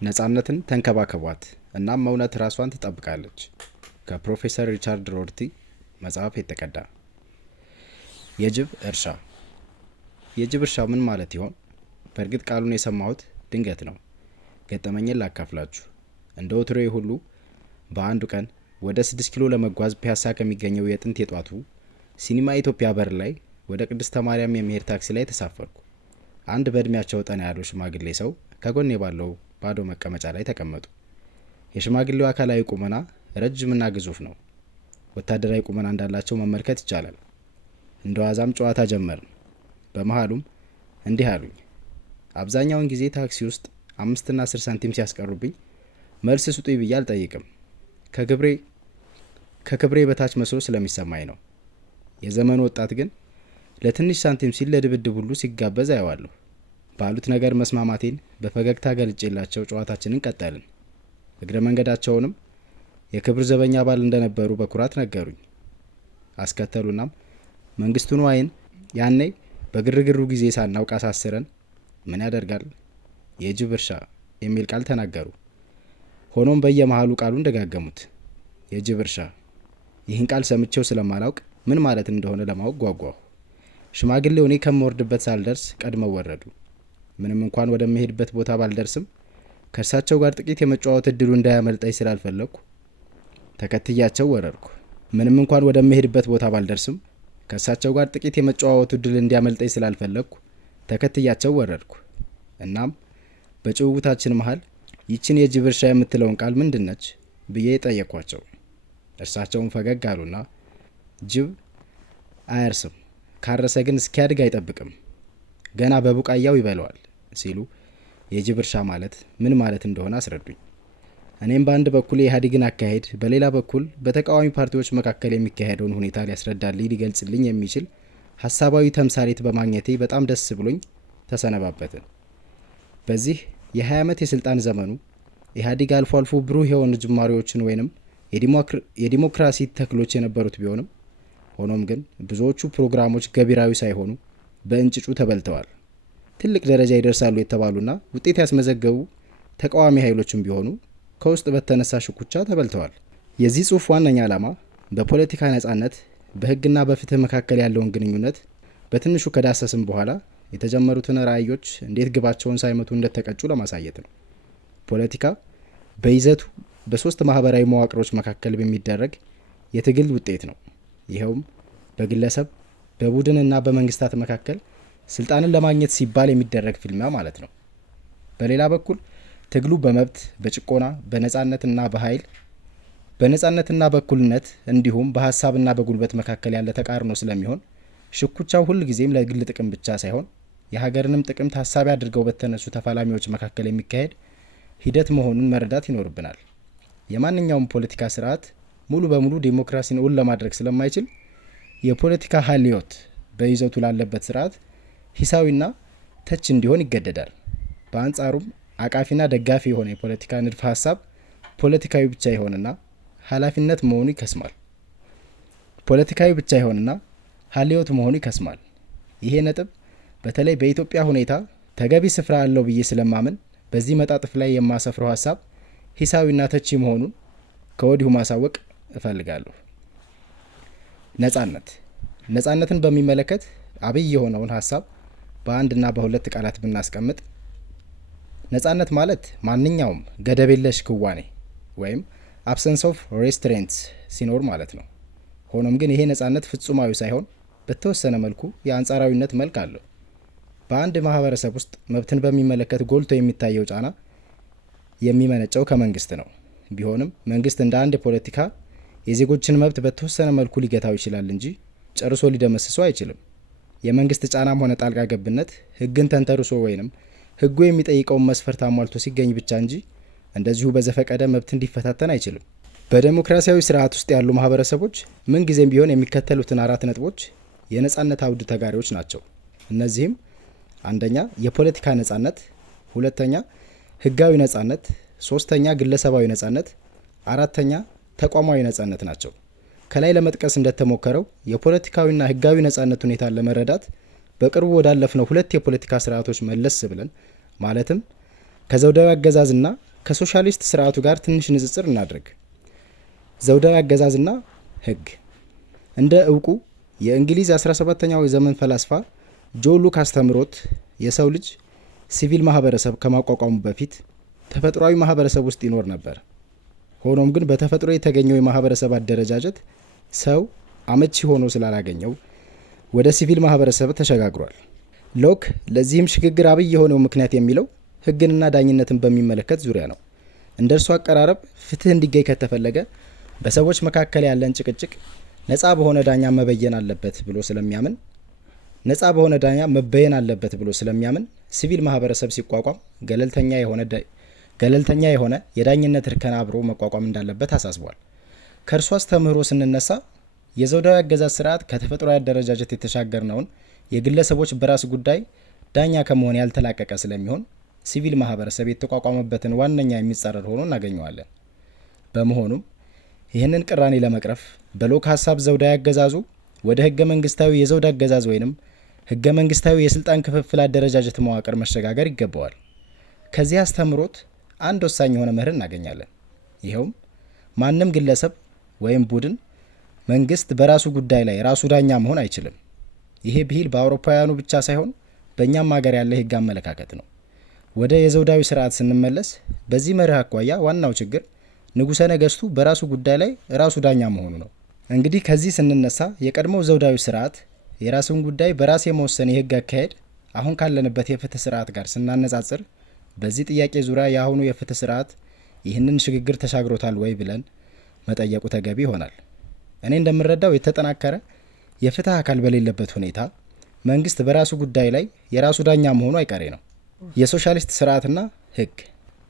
ነፃነትን ተንከባከቧት እናም እውነት ራሷን ትጠብቃለች። ከፕሮፌሰር ሪቻርድ ሮርቲ መጽሐፍ የተቀዳ። የጅብ እርሻ። የጅብ እርሻ ምን ማለት ይሆን? በእርግጥ ቃሉን የሰማሁት ድንገት ነው። ገጠመኝን ላካፍላችሁ። እንደ ወትሮዬ ሁሉ በአንዱ ቀን ወደ 6 ኪሎ ለመጓዝ ፒያሳ ከሚገኘው የጥንት የጧቱ ሲኒማ ኢትዮጵያ በር ላይ ወደ ቅድስተ ማርያም የሚሄድ ታክሲ ላይ ተሳፈርኩ። አንድ በእድሜያቸው ጠና ያሉ ሽማግሌ ሰው ከጎኔ ባለው ባዶ መቀመጫ ላይ ተቀመጡ። የሽማግሌው አካላዊ ቁመና ረጅምና ግዙፍ ነው። ወታደራዊ ቁመና እንዳላቸው መመልከት ይቻላል። እንደ ዋዛም ጨዋታ ጀመርን። በመሃሉም እንዲህ አሉኝ። አብዛኛውን ጊዜ ታክሲ ውስጥ 5ና 10 ሳንቲም ሲያስቀሩብኝ መልስ ስጡኝ ብዬ አልጠይቅም። ከክብሬ በታች መስሎ ስለሚሰማኝ ነው። የዘመኑ ወጣት ግን ለትንሽ ሳንቲም ሲል ለድብድብ ሁሉ ሲጋበዝ አየዋለሁ። ባሉት ነገር መስማማቴን በፈገግታ ገልጬላቸው ጨዋታችንን ቀጠልን። እግረ መንገዳቸውንም የክብር ዘበኛ አባል እንደነበሩ በኩራት ነገሩኝ። አስከተሉናም መንግስቱ ንዋይን ያኔ በግርግሩ ጊዜ ሳናውቅ አሳስረን ምን ያደርጋል የጅብ እርሻ የሚል ቃል ተናገሩ። ሆኖም በየመሃሉ ቃሉን ደጋገሙት። የጅብ እርሻ። ይህን ቃል ሰምቼው ስለማላውቅ ምን ማለት እንደሆነ ለማወቅ ጓጓሁ። ሽማግሌው እኔ ከምወርድበት ሳልደርስ ቀድመው ወረዱ። ምንም እንኳን ወደምሄድበት ቦታ ባልደርስም ከእርሳቸው ጋር ጥቂት የመጫወት እድሉ እንዳያመልጠኝ ስላልፈለግኩ ተከትያቸው ወረድኩ። ምንም እንኳን ወደምሄድበት ቦታ ባልደርስም ከእርሳቸው ጋር ጥቂት የመጫወት እድል እንዲያመልጠኝ ስላልፈለግኩ ተከትያቸው ወረድኩ። እናም በጭውውታችን መሃል ይችን የጅብ እርሻ የምትለውን ቃል ምንድን ነች ብዬ ጠየኳቸው። እርሳቸውን ፈገግ አሉና ጅብ አያርስም፣ ካረሰ ግን እስኪያድግ አይጠብቅም፣ ገና በቡቃያው ይበለዋል ሲሉ የጅብ እርሻ ማለት ምን ማለት እንደሆነ አስረዱኝ። እኔም በአንድ በኩል የኢህአዴግን አካሄድ፣ በሌላ በኩል በተቃዋሚ ፓርቲዎች መካከል የሚካሄደውን ሁኔታ ሊያስረዳልኝ ሊገልጽልኝ የሚችል ሀሳባዊ ተምሳሌት በማግኘቴ በጣም ደስ ብሎኝ ተሰነባበትን። በዚህ የ20 ዓመት የስልጣን ዘመኑ ኢህአዴግ አልፎ አልፎ ብሩህ የሆኑ ጅማሬዎችን ወይንም የዲሞክራሲ ተክሎች የነበሩት ቢሆንም ሆኖም ግን ብዙዎቹ ፕሮግራሞች ገቢራዊ ሳይሆኑ በእንጭጩ ተበልተዋል። ትልቅ ደረጃ ይደርሳሉ የተባሉና ውጤት ያስመዘገቡ ተቃዋሚ ኃይሎችም ቢሆኑ ከውስጥ በተነሳ ሽኩቻ ተበልተዋል። የዚህ ጽሑፍ ዋነኛ ዓላማ በፖለቲካ ነጻነት፣ በህግና በፍትህ መካከል ያለውን ግንኙነት በትንሹ ከዳሰስም በኋላ የተጀመሩትን ራዕዮች እንዴት ግባቸውን ሳይመቱ እንደተቀጩ ለማሳየት ነው። ፖለቲካ በይዘቱ በሶስት ማህበራዊ መዋቅሮች መካከል በሚደረግ የትግል ውጤት ነው። ይኸውም በግለሰብ በቡድንና በመንግስታት መካከል ስልጣንን ለማግኘት ሲባል የሚደረግ ፊልሚያ ማለት ነው። በሌላ በኩል ትግሉ በመብት፣ በጭቆና፣ በነጻነትና በኃይል፣ በነጻነትና በእኩልነት እንዲሁም በሀሳብና በጉልበት መካከል ያለ ተቃርኖ ስለሚሆን ሽኩቻው ሁል ጊዜም ለግል ጥቅም ብቻ ሳይሆን የሀገርንም ጥቅም ታሳቢ አድርገው በተነሱ ተፋላሚዎች መካከል የሚካሄድ ሂደት መሆኑን መረዳት ይኖርብናል። የማንኛውም ፖለቲካ ስርዓት ሙሉ በሙሉ ዴሞክራሲን እውን ለማድረግ ስለማይችል የፖለቲካ ሀልዮት በይዘቱ ላለበት ስርዓት ሂሳዊና ተች እንዲሆን ይገደዳል። በአንጻሩም አቃፊና ደጋፊ የሆነ የፖለቲካ ንድፈ ሀሳብ ፖለቲካዊ ብቻ ይሆንና ኃላፊነት መሆኑ ይከስማል። ፖለቲካዊ ብቻ ይሆንና ሀልዮት መሆኑ ይከስማል። ይሄ ነጥብ በተለይ በኢትዮጵያ ሁኔታ ተገቢ ስፍራ አለው ብዬ ስለማምን በዚህ መጣጥፍ ላይ የማሰፍረው ሀሳብ ሂሳዊና ተቺ መሆኑን ከወዲሁ ማሳወቅ እፈልጋለሁ። ነጻነትን በሚመለከት አብይ የሆነውን ሀሳብ በአንድና በሁለት ቃላት ብናስቀምጥ ነጻነት ማለት ማንኛውም ገደብ የለሽ ክዋኔ ወይም አብሰንስ ኦፍ ሬስትሬንትስ ሲኖር ማለት ነው። ሆኖም ግን ይሄ ነጻነት ፍጹማዊ ሳይሆን በተወሰነ መልኩ የአንጻራዊነት መልክ አለው። በአንድ ማህበረሰብ ውስጥ መብትን በሚመለከት ጎልቶ የሚታየው ጫና የሚመነጨው ከመንግስት ነው። ቢሆንም መንግስት እንደ አንድ የፖለቲካ የዜጎችን መብት በተወሰነ መልኩ ሊገታው ይችላል እንጂ ጨርሶ ሊደመስሰው አይችልም። የመንግስት ጫናም ሆነ ጣልቃ ገብነት ህግን ተንተርሶ ወይንም ህጉ የሚጠይቀውን መስፈርት አሟልቶ ሲገኝ ብቻ እንጂ እንደዚሁ በዘፈቀደ መብት እንዲፈታተን አይችልም። በዴሞክራሲያዊ ስርዓት ውስጥ ያሉ ማህበረሰቦች ምን ጊዜም ቢሆን የሚከተሉትን 4 ነጥቦች የነጻነት አውድ ተጋሪዎች ናቸው። እነዚህም አንደኛ የፖለቲካ ነጻነት፣ ሁለተኛ ህጋዊ ነጻነት፣ ሶስተኛ ግለሰባዊ ነጻነት፣ አራተኛ ተቋማዊ ነጻነት ናቸው። ከላይ ለመጥቀስ እንደተሞከረው የፖለቲካዊና ህጋዊ ነጻነት ሁኔታን ለመረዳት በቅርቡ ወዳለፍነው 2 የፖለቲካ ስርዓቶች መለስ ብለን ማለትም ከዘውዳዊ አገዛዝና ከሶሻሊስት ስርዓቱ ጋር ትንሽ ንጽጽር እናድርግ። ዘውዳዊ አገዛዝና ህግ። እንደ እውቁ የእንግሊዝ 17ኛው የዘመን ፈላስፋ ጆን ሉክ አስተምሮት የሰው ልጅ ሲቪል ማህበረሰብ ከማቋቋሙ በፊት ተፈጥሯዊ ማህበረሰብ ውስጥ ይኖር ነበር። ሆኖም ግን በተፈጥሮ የተገኘው የማህበረሰብ አደረጃጀት ሰው አመቺ ሆኖ ስላላገኘው ወደ ሲቪል ማህበረሰብ ተሸጋግሯል። ሎክ ለዚህም ሽግግር አብይ የሆነው ምክንያት የሚለው ህግንና ዳኝነትን በሚመለከት ዙሪያ ነው። እንደ እርሱ አቀራረብ ፍትህ እንዲገኝ ከተፈለገ በሰዎች መካከል ያለን ጭቅጭቅ ነፃ በሆነ ዳኛ መበየን አለበት ብሎ ስለሚያምን ሲቪል ማህበረሰብ ሲቋቋም ገለልተኛ የሆነ የዳኝነት እርከን አብሮ መቋቋም እንዳለበት አሳስቧል። ከእርሱ አስተምህሮ ስንነሳ የዘውዳዊ አገዛዝ ስርዓት ከተፈጥሯዊ አደረጃጀት የተሻገርነውን የግለሰቦች በራስ ጉዳይ ዳኛ ከመሆን ያልተላቀቀ ስለሚሆን ሲቪል ማህበረሰብ የተቋቋመበትን ዋነኛ የሚጻረር ሆኖ እናገኘዋለን። በመሆኑም ይህንን ቅራኔ ለመቅረፍ በሎክ ሀሳብ ዘውዳዊ አገዛዙ ወደ ህገ መንግስታዊ የዘውድ አገዛዝ ወይንም ህገ መንግስታዊ የስልጣን ክፍፍል አደረጃጀት መዋቅር መሸጋገር ይገባዋል። ከዚህ አስተምሮት አንድ ወሳኝ የሆነ መርህ እናገኛለን። ይኸውም ማንም ግለሰብ ወይም ቡድን መንግስት በራሱ ጉዳይ ላይ ራሱ ዳኛ መሆን አይችልም። ይሄ ብሂል በአውሮፓውያኑ ብቻ ሳይሆን በእኛም ሀገር ያለ ህግ አመለካከት ነው። ወደ የዘውዳዊ ስርዓት ስንመለስ በዚህ መርህ አኳያ ዋናው ችግር ንጉሰ ነገስቱ በራሱ ጉዳይ ላይ ራሱ ዳኛ መሆኑ ነው። እንግዲህ ከዚህ ስንነሳ የቀድሞው ዘውዳዊ ስርዓት የራስን ጉዳይ በራስ የመወሰን የህግ አካሄድ አሁን ካለንበት የፍትህ ስርዓት ጋር ስናነጻጽር በዚህ ጥያቄ ዙሪያ የአሁኑ የፍትህ ስርዓት ይህንን ሽግግር ተሻግሮታል ወይ ብለን መጠየቁ ተገቢ ይሆናል። እኔ እንደምረዳው የተጠናከረ የፍትህ አካል በሌለበት ሁኔታ መንግስት በራሱ ጉዳይ ላይ የራሱ ዳኛ መሆኑ አይቀሬ ነው። የሶሻሊስት ስርዓትና ህግ።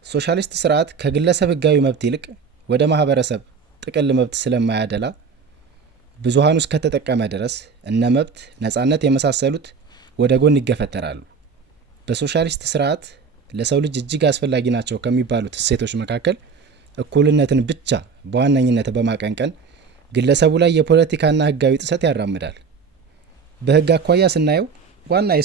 ሶሻሊስት ስርዓት ከግለሰብ ህጋዊ መብት ይልቅ ወደ ማህበረሰብ ጥቅል መብት ስለማያደላ ብዙሃኑ እስከተጠቀመ ድረስ እነ መብት፣ ነጻነት የመሳሰሉት ወደ ጎን ይገፈተራሉ። በሶሻሊስት ስርዓት ለሰው ልጅ እጅግ አስፈላጊ ናቸው ከሚባሉት እሴቶች መካከል እኩልነትን ብቻ በዋነኝነት በማቀንቀን ግለሰቡ ላይ የፖለቲካና ህጋዊ ጥሰት ያራምዳል። በህግ አኳያ ስናየው ዋናው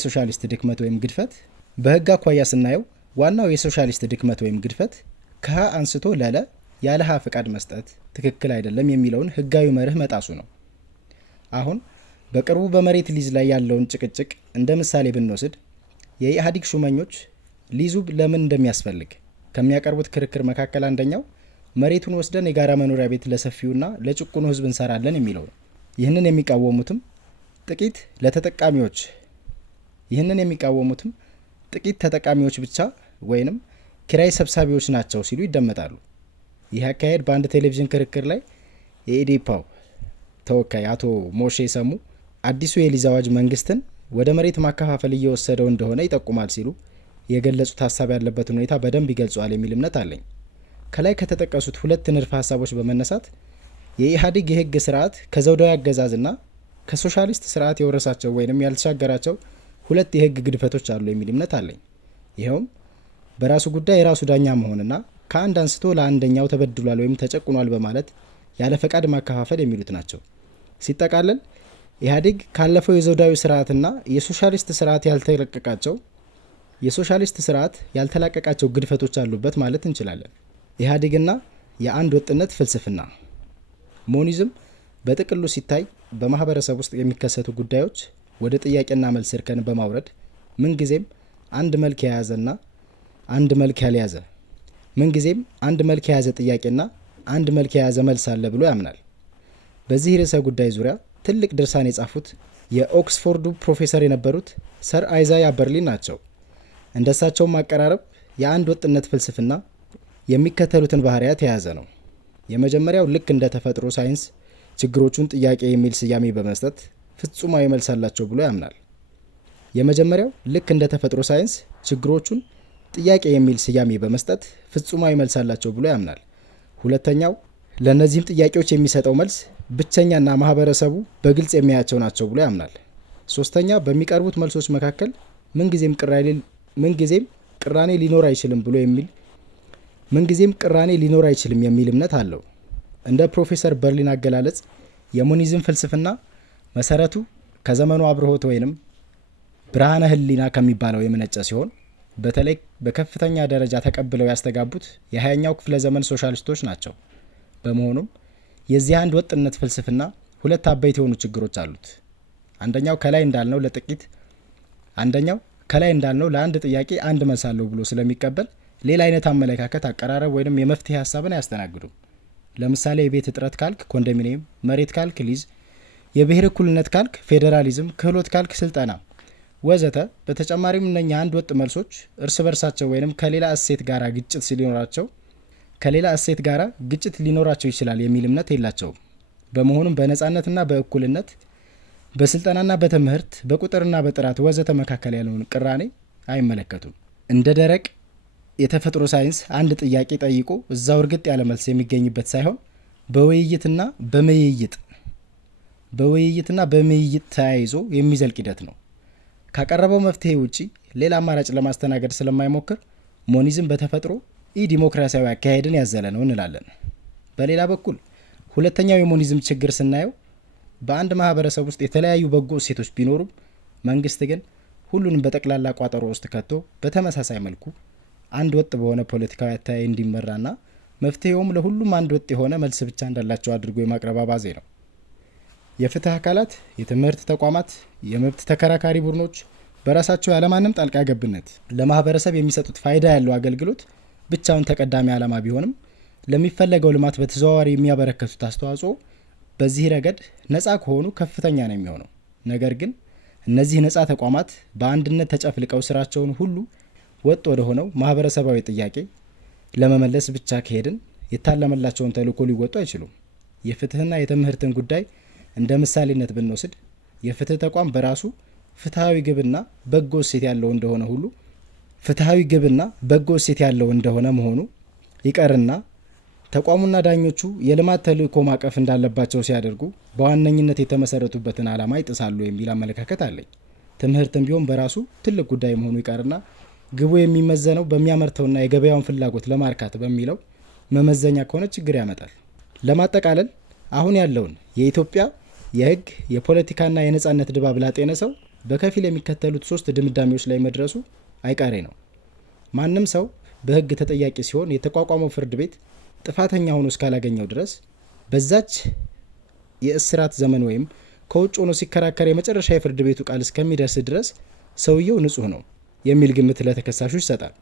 የሶሻሊስት ድክመት ወይም ግድፈት ከሀ አንስቶ ለለ ያለ ሀ ፍቃድ መስጠት ትክክል አይደለም የሚለውን ህጋዊ መርህ መጣሱ ነው። አሁን በቅርቡ በመሬት ሊዝ ላይ ያለውን ጭቅጭቅ እንደ ምሳሌ ብንወስድ የኢህአዴግ ሹመኞች ሊዙ ለምን እንደሚያስፈልግ ከሚያቀርቡት ክርክር መካከል አንደኛው መሬቱን ወስደን የጋራ መኖሪያ ቤት ለሰፊውና ለጭቁኑ ህዝብ እንሰራለን የሚለው ነው። ይህንን የሚቃወሙትም ጥቂት ተጠቃሚዎች ብቻ ወይንም ኪራይ ሰብሳቢዎች ናቸው ሲሉ ይደመጣሉ። ይህ አካሄድ በአንድ ቴሌቪዥን ክርክር ላይ የኢዴፓው ተወካይ አቶ ሞሼ ሰሙ አዲሱ የሊዝ አዋጅ መንግስትን ወደ መሬት ማከፋፈል እየወሰደው እንደሆነ ይጠቁማል ሲሉ የገለጹት ሀሳብ ያለበትን ሁኔታ በደንብ ይገልጿል የሚል እምነት አለኝ። ከላይ ከተጠቀሱት ሁለት ንድፈ ሀሳቦች በመነሳት የኢህአዴግ የህግ ስርዓት ከዘውዳዊ አገዛዝና ከሶሻሊስት ስርዓት የወረሳቸው ወይንም ያልተሻገራቸው ሁለት የህግ ግድፈቶች አሉ የሚል እምነት አለኝ። ይኸውም በራሱ ጉዳይ የራሱ ዳኛ መሆንና ከአንድ አንስቶ ለአንደኛው ተበድሏል ወይም ተጨቁኗል በማለት ያለ ፈቃድ ማከፋፈል የሚሉት ናቸው። ሲጠቃለል ኢህአዴግ ካለፈው የዘውዳዊ ስርዓትና የሶሻሊስት ስርዓት ያልተላቀቃቸው ግድፈቶች አሉበት ማለት እንችላለን። ኢህአዴግና የአንድ ወጥነት ፍልስፍና። ሞኒዝም በጥቅሉ ሲታይ በማህበረሰብ ውስጥ የሚከሰቱ ጉዳዮች ወደ ጥያቄና መልስ እርከን በማውረድ ምንጊዜም አንድ መልክ የያዘ ጥያቄና አንድ መልክ የያዘ መልስ አለ ብሎ ያምናል። በዚህ ርዕሰ ጉዳይ ዙሪያ ትልቅ ድርሳን የጻፉት የኦክስፎርዱ ፕሮፌሰር የነበሩት ሰር አይዛያ በርሊን ናቸው። እንደሳቸውም አቀራረብ የአንድ ወጥነት ፍልስፍና የሚከተሉትን ባህሪያት የያዘ ነው። የመጀመሪያው ልክ እንደ ተፈጥሮ ሳይንስ ችግሮቹን ጥያቄ የሚል ስያሜ በመስጠት ፍጹማዊ መልስ አላቸው ብሎ ያምናል። ሁለተኛው ለእነዚህም ጥያቄዎች የሚሰጠው መልስ ብቸኛና ማህበረሰቡ በግልጽ የሚያያቸው ናቸው ብሎ ያምናል። ሶስተኛ በሚቀርቡት መልሶች መካከል ምንጊዜም ቅራኔ ሊኖር አይችልም የሚል እምነት አለው። እንደ ፕሮፌሰር በርሊን አገላለጽ የሞኒዝም ፍልስፍና መሰረቱ ከዘመኑ አብርሆት ወይንም ብርሃነ ህሊና ከሚባለው የመነጨ ሲሆን በተለይ በከፍተኛ ደረጃ ተቀብለው ያስተጋቡት የ20ኛው ክፍለ ዘመን ሶሻሊስቶች ናቸው። በመሆኑም የዚህ አንድ ወጥነት ፍልስፍና ሁለት አበይት የሆኑ ችግሮች አሉት። አንደኛው ከላይ እንዳልነው ለአንድ ጥያቄ አንድ መልስ አለው ብሎ ስለሚቀበል ሌላ አይነት አመለካከት፣ አቀራረብ ወይም የመፍትሄ ሀሳብን አያስተናግዱም። ለምሳሌ የቤት እጥረት ካልክ ኮንዶሚኒየም፣ መሬት ካልክ ሊዝ፣ የብሔር እኩልነት ካልክ ፌዴራሊዝም፣ ክህሎት ካልክ ስልጠና ወዘተ። በተጨማሪም እነኛ አንድ ወጥ መልሶች እርስ በርሳቸው ወይም ከሌላ እሴት ጋራ ግጭት ሊኖራቸው ይችላል የሚል እምነት የላቸውም። በመሆኑም በነጻነትና በእኩልነት፣ በስልጠናና በትምህርት፣ በቁጥርና በጥራት ወዘተ መካከል ያለውን ቅራኔ አይመለከቱም። እንደ ደረቅ የተፈጥሮ ሳይንስ አንድ ጥያቄ ጠይቆ እዛው እርግጥ ያለ መልስ የሚገኝበት ሳይሆን በውይይትና በምይይጥ ተያይዞ የሚዘልቅ ሂደት ነው። ካቀረበው መፍትሄ ውጪ ሌላ አማራጭ ለማስተናገድ ስለማይሞክር ሞኒዝም በተፈጥሮ ዲሞክራሲያዊ አካሄድን ያዘለ ነው እንላለን። በሌላ በኩል ሁለተኛው የሞኒዝም ችግር ስናየው በአንድ ማህበረሰብ ውስጥ የተለያዩ በጎ እሴቶች ቢኖሩም መንግስት ግን ሁሉንም በጠቅላላ ቋጠሮ ውስጥ ከቶ በተመሳሳይ መልኩ አንድ ወጥ በሆነ ፖለቲካዊ አተያይ እንዲመራና መፍትሄውም ለሁሉም አንድ ወጥ የሆነ መልስ ብቻ እንዳላቸው አድርጎ የማቅረብ አባዜ ነው። የፍትህ አካላት፣ የትምህርት ተቋማት፣ የመብት ተከራካሪ ቡድኖች በራሳቸው ያለማንም ጣልቃ ገብነት ለማህበረሰብ የሚሰጡት ፋይዳ ያለው አገልግሎት ብቻውን ተቀዳሚ ዓላማ ቢሆንም ለሚፈለገው ልማት በተዘዋዋሪ የሚያበረከቱት አስተዋጽኦ በዚህ ረገድ ነፃ ከሆኑ ከፍተኛ ነው የሚሆነው። ነገር ግን እነዚህ ነፃ ተቋማት በአንድነት ተጨፍልቀው ስራቸውን ሁሉ ወጥ ወደ ሆነው ማህበረሰባዊ ጥያቄ ለመመለስ ብቻ ከሄድን የታለመላቸውን ተልዕኮ ሊወጡ አይችሉም። የፍትህና የትምህርትን ጉዳይ እንደ ምሳሌነት ብንወስድ የፍትህ ተቋም በራሱ ፍትሃዊ ግብና በጎ እሴት ያለው እንደሆነ መሆኑ ይቀርና ተቋሙና ዳኞቹ የልማት ተልዕኮ ማቀፍ እንዳለባቸው ሲያደርጉ በዋነኝነት የተመሰረቱበትን ዓላማ ይጥሳሉ የሚል አመለካከት አለኝ። ትምህርትም ቢሆን በራሱ ትልቅ ጉዳይ መሆኑ ይቀርና ግቡ የሚመዘነው በሚያመርተውና የገበያውን ፍላጎት ለማርካት በሚለው መመዘኛ ከሆነ ችግር ያመጣል። ለማጠቃለል አሁን ያለውን የኢትዮጵያ የህግ የፖለቲካና የነጻነት ድባብ ላጤነ ሰው በከፊል የሚከተሉት 3 ድምዳሜዎች ላይ መድረሱ አይቀሬ ነው። ማንም ሰው በህግ ተጠያቂ ሲሆን የተቋቋመው ፍርድ ቤት ጥፋተኛ ሆኖ እስካላገኘው ድረስ በዛች የእስራት ዘመን ወይም ከውጭ ሆኖ ሲከራከር የመጨረሻ የፍርድ ቤቱ ቃል እስከሚደርስ ድረስ ሰውየው ንጹህ ነው የሚል ግምት ለተከሳሹ ይሰጣል።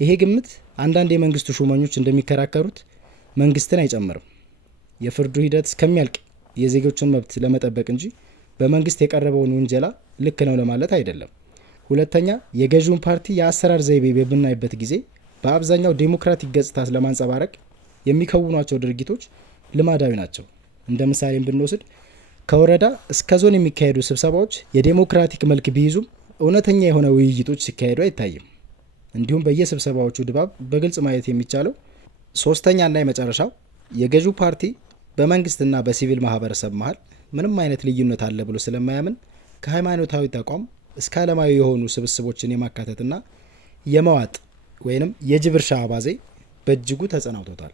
ይሄ ግምት አንዳንድ የመንግስቱ ሹመኞች እንደሚከራከሩት መንግስትን አይጨምርም። የፍርዱ ሂደት እስከሚያልቅ የዜጎችን መብት ለመጠበቅ እንጂ በመንግስት የቀረበውን ውንጀላ ልክ ነው ለማለት አይደለም። ሁለተኛ፣ የገዢውን ፓርቲ የአሰራር ዘይቤ በምናይበት ጊዜ በአብዛኛው ዴሞክራቲክ ገጽታ ለማንጸባረቅ የሚከውኗቸው ድርጊቶች ልማዳዊ ናቸው። እንደ ምሳሌም ብንወስድ ከወረዳ እስከ ዞን የሚካሄዱ ስብሰባዎች የዴሞክራቲክ መልክ ቢይዙም እውነተኛ የሆነ ውይይቶች ሲካሄዱ አይታይም። እንዲሁም በየስብሰባዎቹ ድባብ በግልጽ ማየት የሚቻለው። ሶስተኛና የመጨረሻው የገዢው ፓርቲ በመንግስትና በሲቪል ማህበረሰብ መሀል ምንም አይነት ልዩነት አለ ብሎ ስለማያምን ከሃይማኖታዊ ተቋም እስከ ዓለማዊ የሆኑ ስብስቦችን የማካተትና የመዋጥ ወይንም የጅብ እርሻ አባዜ በእጅጉ ተጸናውቶታል።